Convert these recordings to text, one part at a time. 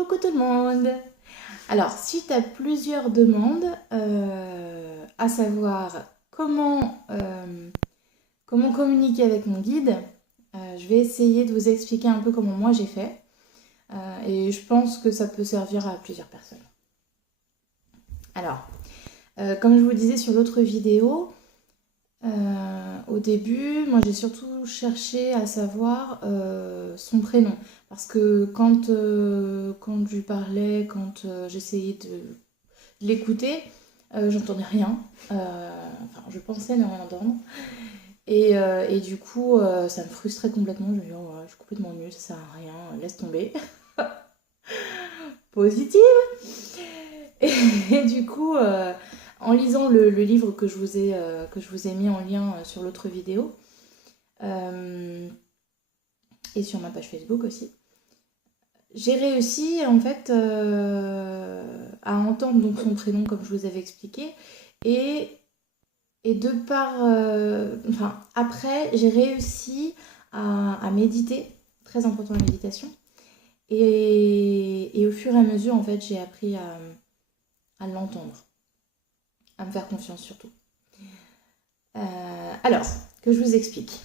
Coucou tout le monde! Alors, suite à plusieurs demandes, à savoir comment communiquer avec mon guide, je vais essayer de vous expliquer un peu comment moi j'ai fait. Et je pense que ça peut servir à plusieurs personnes. Alors, comme je vous le disais sur l'autre vidéo, au début, moi j'ai surtout cherché à savoir son prénom. Parce que quand je lui parlais, quand j'essayais de l'écouter, j'entendais rien. Enfin, je pensais ne rien entendre. Et du coup, ça me frustrait complètement. Je me disais, oh, ouais, je suis complètement nulle, ça sert à rien, laisse tomber. Positive. Et du coup, en lisant le livre que que je vous ai mis en lien sur l'autre vidéo, et sur ma page Facebook aussi, j'ai réussi en fait à entendre donc son prénom comme je vous avais expliqué, et de par enfin après j'ai réussi à méditer, très important la méditation, et au fur et à mesure en fait j'ai appris à l'entendre, à me faire confiance surtout. Alors que je vous explique.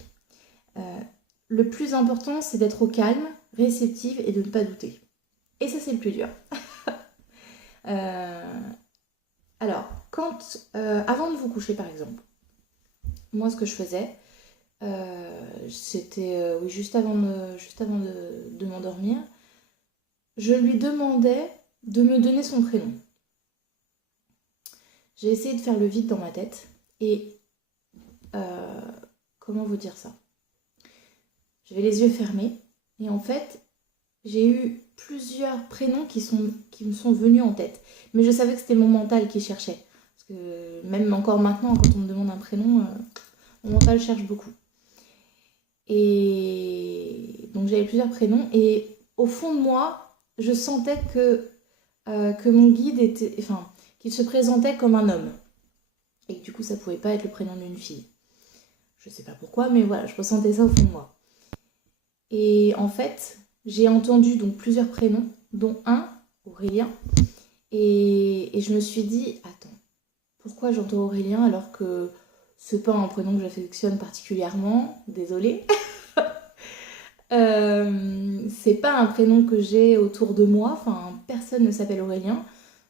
Le plus important, c'est d'être au calme, réceptive et de ne pas douter. Et ça, c'est le plus dur. Alors, avant de vous coucher, par exemple, moi, ce que je faisais, c'était, oui, juste avant de m'endormir, je lui demandais de me donner son prénom. J'ai essayé de faire le vide dans ma tête et comment vous dire ça? J'avais les yeux fermés et en fait, j'ai eu plusieurs prénoms qui me sont venus en tête. Mais je savais que c'était mon mental qui cherchait. Parce que même encore maintenant, quand on me demande un prénom, mon mental cherche beaucoup. Et donc j'avais plusieurs prénoms. Et au fond de moi, je sentais que mon guide était... Enfin, qu'il se présentait comme un homme. Et que du coup, ça pouvait pas être le prénom d'une fille. Je sais pas pourquoi, mais voilà, je ressentais ça au fond de moi. Et en fait, j'ai entendu donc plusieurs prénoms, dont un, Aurélien, et je me suis dit, attends, pourquoi j'entends Aurélien alors que c'est pas un prénom que j'affectionne particulièrement, désolée. C'est pas un prénom que j'ai autour de moi, enfin personne ne s'appelle Aurélien,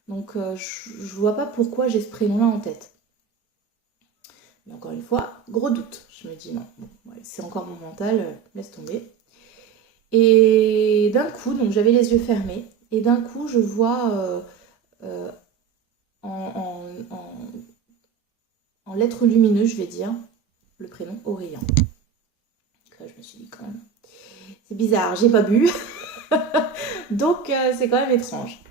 donc je vois pas pourquoi j'ai ce prénom-là en tête. Mais encore une fois, gros doute, je me dis non, bon, ouais, c'est encore mon mental, laisse tomber. Et d'un coup, donc j'avais les yeux fermés, et d'un coup je vois euh, en, en, en lettres lumineuses, je vais dire, le prénom Aurélien. Donc là, je me suis dit quand même, c'est bizarre, j'ai pas bu, donc c'est quand même étrange.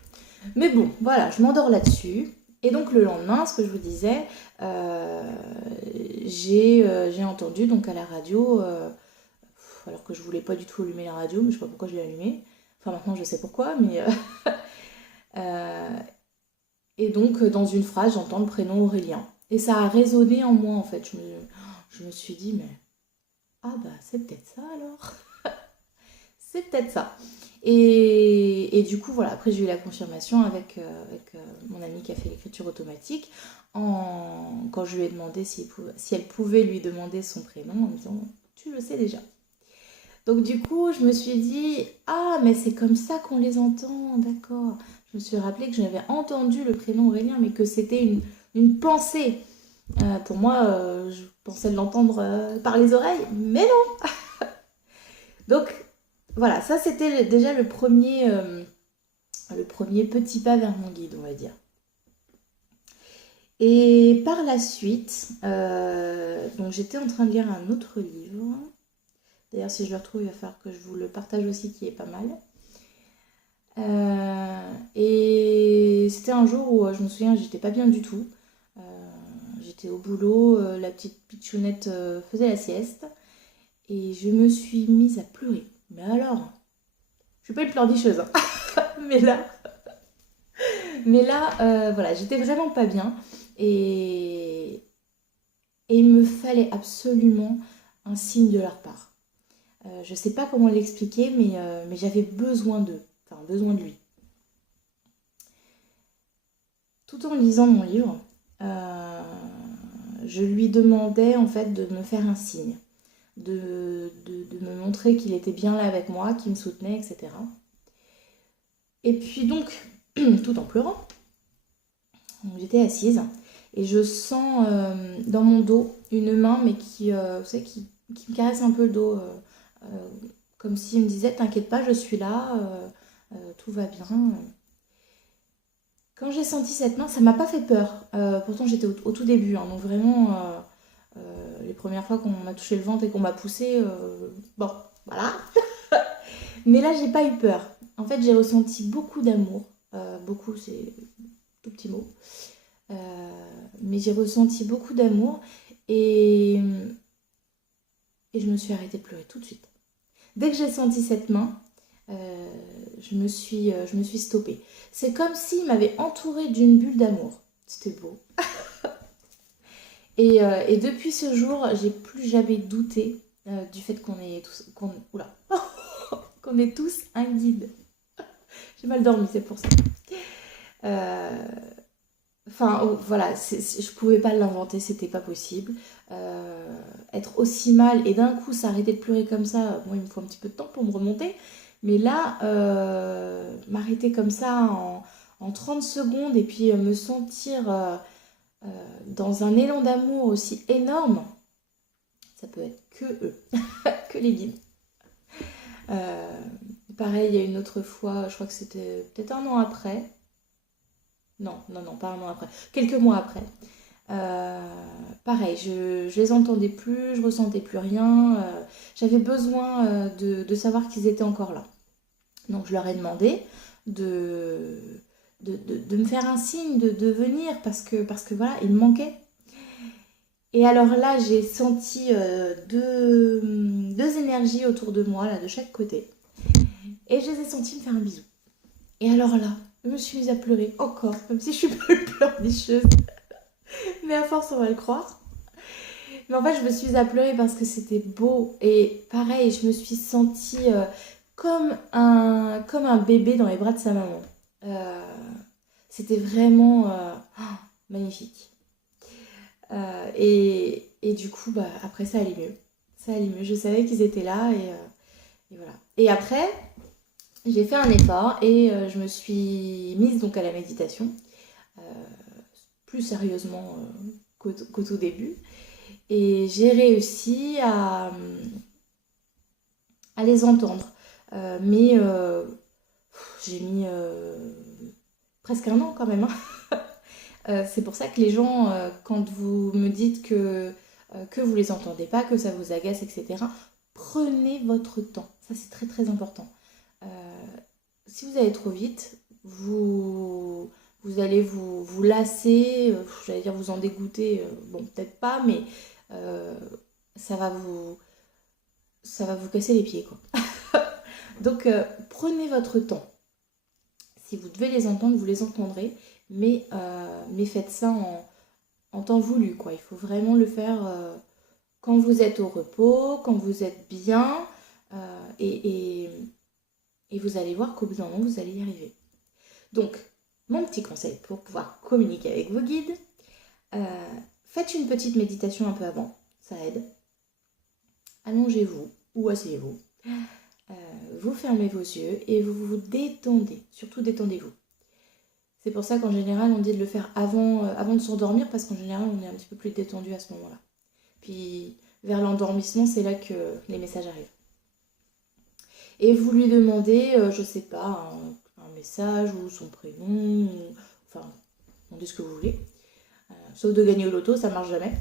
Mais bon, voilà, je m'endors là-dessus. Et donc le lendemain, ce que je vous disais, j'ai entendu donc à la radio, alors que je voulais pas du tout allumer la radio, mais je sais pas pourquoi je l'ai allumée. Enfin maintenant je sais pourquoi, mais et donc dans une phrase j'entends le prénom Aurélien. Et ça a résonné en moi en fait. Je me suis dit mais ah bah c'est peut-être ça alors. C'est peut-être ça. Et du coup, voilà, après j'ai eu la confirmation avec mon amie qui a fait l'écriture automatique, quand je lui ai demandé si elle pouvait lui demander son prénom, en me disant, tu le sais déjà. Donc du coup, je me suis dit, ah, mais c'est comme ça qu'on les entend, d'accord. Je me suis rappelé que j'avais entendu le prénom Aurélien, mais que c'était une pensée. Pour moi, je pensais l'entendre par les oreilles, mais non. Donc voilà, ça c'était déjà le premier petit pas vers mon guide, on va dire. Et par la suite, donc j'étais en train de lire un autre livre. D'ailleurs, si je le retrouve, il va falloir que je vous le partage aussi, qui est pas mal. Et c'était un jour où je me souviens, j'étais pas bien du tout. J'étais au boulot, la petite pitchounette faisait la sieste. Et je me suis mise à pleurer. Mais alors, je suis pas une pleurnicheuse, hein. mais là, voilà, j'étais vraiment pas bien. Et, et il me fallait absolument un signe de leur part. Je sais pas comment l'expliquer, mais j'avais besoin d'eux, enfin besoin de lui. tout en lisant mon livre, je lui demandais en fait de me faire un signe, de me montrer qu'il était bien là avec moi, qu'il me soutenait, etc. Et puis donc, tout en pleurant, j'étais assise et je sens dans mon dos une main, mais vous savez, qui me caresse un peu le dos, comme s'il me disait t'inquiète pas, je suis là, tout va bien. Quand j'ai senti cette main, ça m'a pas fait peur. Pourtant j'étais au tout début, hein, donc vraiment les premières fois qu'on m'a touché le ventre et qu'on m'a poussé, bon voilà. Mais là j'ai pas eu peur. En fait j'ai ressenti beaucoup d'amour, beaucoup c'est tout petit mot. Mais j'ai ressenti beaucoup d'amour et, et je me suis arrêtée de pleurer tout de suite. Dès que j'ai senti cette main, je me suis stoppée. C'est comme s'il m'avait entourée d'une bulle d'amour. C'était beau. Et depuis ce jour, j'ai plus jamais douté du fait qu'on est tous, qu'on est tous un guide. J'ai mal dormi, c'est pour ça. Enfin, voilà, je pouvais pas l'inventer, c'était pas possible. Être aussi mal et d'un coup s'arrêter de pleurer comme ça, moi il me faut un petit peu de temps pour me remonter. Mais là, m'arrêter comme ça en 30 secondes et puis me sentir dans un élan d'amour aussi énorme, ça peut être que eux, que les guides. Euh, Pareil, il y a une autre fois, je crois que c'était peut-être un an après. Non, non, non, pas un an après. Quelques mois après. Pareil, je les entendais plus, je ressentais plus rien. J'avais besoin de savoir qu'ils étaient encore là. Donc je leur ai demandé de, de me faire un signe, de venir, parce que voilà, il me manquait. Et alors là, j'ai senti deux énergies autour de moi, là, de chaque côté. Et je les ai sentis me faire un bisou. Et alors là, je me suis mise à pleurer encore, même si je suis pas une pleurnicheuse. Mais à force, on va le croire. Mais en fait, je me suis mise à pleurer parce que c'était beau. Et pareil, je me suis sentie comme un bébé dans les bras de sa maman. Euh, C'était vraiment magnifique. Et du coup, bah, après, ça allait mieux. Ça allait mieux. Je savais qu'ils étaient là et voilà. Et après, j'ai fait un effort et je me suis mise donc à la méditation, euh, plus sérieusement qu'au tout début. Et j'ai réussi à les entendre. Mais j'ai mis presque un an quand même, hein. C'est pour ça que les gens, quand vous me dites que vous les entendez pas, que ça vous agace, etc., prenez votre temps. Ça, c'est très très important. Euh, Si vous allez trop vite, vous allez vous lasser, j'allais dire vous en dégoûter, bon, peut-être pas, mais euh, ça va ça va vous casser les pieds, quoi. Donc, prenez votre temps. Si vous devez les entendre, vous les entendrez, mais faites ça en temps voulu, quoi. Il faut vraiment le faire quand vous êtes au repos, quand vous êtes bien, euh, et, et- et vous allez voir qu'au bout d'un moment, vous allez y arriver. Donc, mon petit conseil pour pouvoir communiquer avec vos guides, euh, faites une petite méditation un peu avant, ça aide. Allongez-vous ou asseyez-vous. Euh, Vous fermez vos yeux et vous vous détendez. Surtout détendez-vous. C'est pour ça qu'en général, on dit de le faire avant de s'endormir parce qu'en général, on est un petit peu plus détendu à ce moment-là. Puis, vers l'endormissement, c'est là que les messages arrivent. Et vous lui demandez, je sais pas, un message ou son prénom, enfin, demandez ce que vous voulez. Sauf de gagner au loto, ça marche jamais.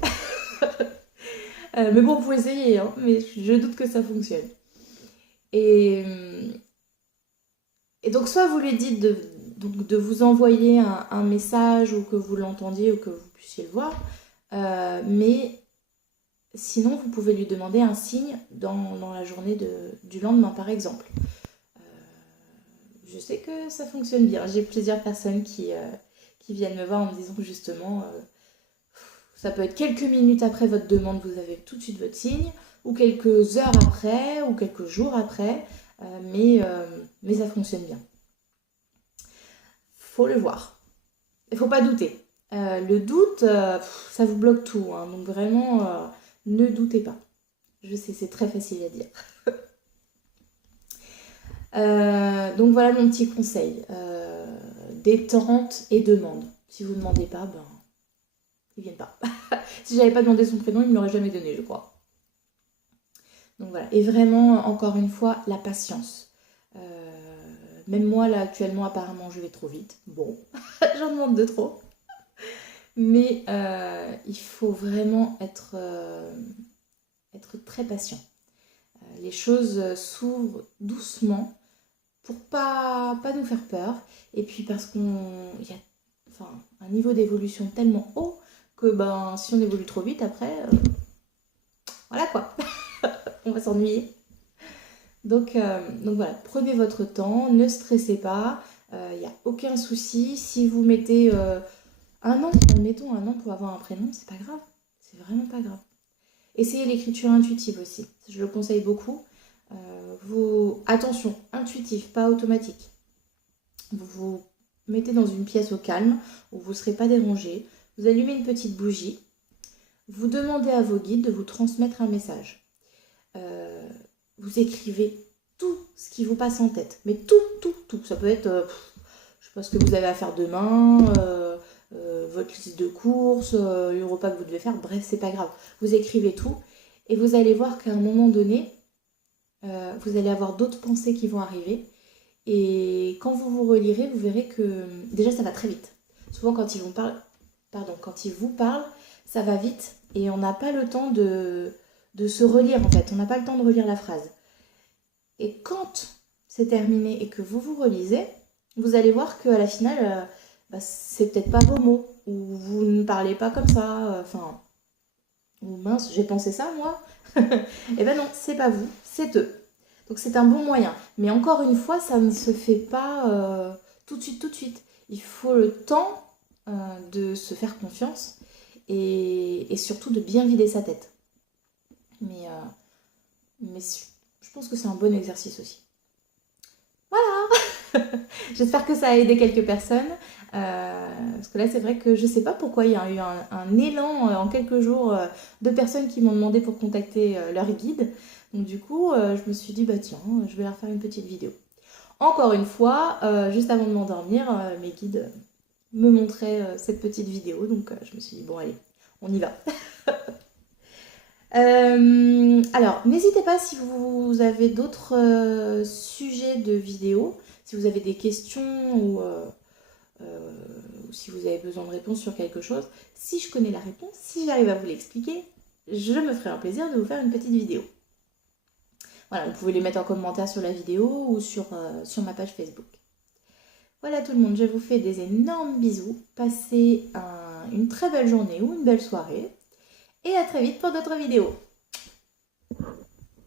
Mais bon, vous pouvez essayer, hein, mais je doute que ça fonctionne. Et, et donc, soit vous lui dites de vous envoyer un message ou que vous l'entendiez ou que vous puissiez le voir, mais sinon, vous pouvez lui demander un signe dans la journée du lendemain, par exemple. Je sais que ça fonctionne bien. J'ai plusieurs personnes qui viennent me voir en me disant que justement, ça peut être quelques minutes après votre demande, vous avez tout de suite votre signe, ou quelques heures après, ou quelques jours après, mais ça fonctionne bien. Faut le voir. il faut pas douter. Le doute, ça vous bloque tout, hein, donc vraiment, ne doutez pas. Je sais, c'est très facile à dire. Donc voilà mon petit conseil. Détente et demande. Si vous ne demandez pas, ben, ils viennent pas. Si j'avais pas demandé son prénom, il me l'aurait jamais donné, je crois. Donc voilà. Et vraiment, encore une fois, la patience. Même moi, là, actuellement, apparemment, je vais trop vite. Bon, j'en demande de trop. Mais il faut vraiment être très patient. Les choses s'ouvrent doucement pour pas nous faire peur. Et puis parce qu'il y a un niveau d'évolution tellement haut que ben, si on évolue trop vite, après, voilà quoi, on va s'ennuyer. Donc voilà, prenez votre temps, ne stressez pas, il n'y a aucun souci. Si vous mettez un an, admettons un an pour avoir un prénom, c'est pas grave, c'est vraiment pas grave. Essayez l'écriture intuitive aussi, je le conseille beaucoup. Attention, intuitif, pas automatique. Vous vous mettez dans une pièce au calme où vous ne serez pas dérangé. Vous allumez une petite bougie. Vous demandez à vos guides de vous transmettre un message. Vous écrivez tout ce qui vous passe en tête. Mais tout. Ça peut être, je sais pas ce que vous avez à faire demain, votre liste de courses, le repas que vous devez faire. Bref, c'est pas grave. Vous écrivez tout et vous allez voir qu'à un moment donné, vous allez avoir d'autres pensées qui vont arriver. Et quand vous vous relirez, vous verrez que déjà ça va très vite. Souvent quand ils vous parlent, ça va vite et on n'a pas le temps de se relire en fait. On n'a pas le temps de relire la phrase. Et quand c'est terminé et que vous vous relisez, vous allez voir qu'à la finale, c'est peut-être pas vos mots ou vous ne parlez pas comme ça. Ou mince, j'ai pensé ça moi. Et ben non, c'est pas vous, c'est eux. Donc c'est un bon moyen. Mais encore une fois, ça ne se fait pas tout de suite. Il faut le temps de se faire confiance et surtout de bien vider sa tête. Mais je pense que c'est un bon exercice aussi. Voilà. J'espère que ça a aidé quelques personnes. Parce que là, c'est vrai que je ne sais pas pourquoi il y a eu un élan en quelques jours de personnes qui m'ont demandé pour contacter leur guide. Donc du coup, je me suis dit, bah tiens, je vais leur faire une petite vidéo. Encore une fois, juste avant de m'endormir, mes guides me montraient cette petite vidéo. Donc je me suis dit, bon allez, on y va. Alors, n'hésitez pas si vous avez d'autres sujets de vidéos, si vous avez des questions ou si vous avez besoin de réponses sur quelque chose. Si je connais la réponse, si j'arrive à vous l'expliquer, je me ferai un plaisir de vous faire une petite vidéo. Voilà, vous pouvez les mettre en commentaire sur la vidéo ou sur ma page Facebook. Voilà tout le monde, je vous fais des énormes bisous. Passez une très belle journée ou une belle soirée. Et à très vite pour d'autres vidéos.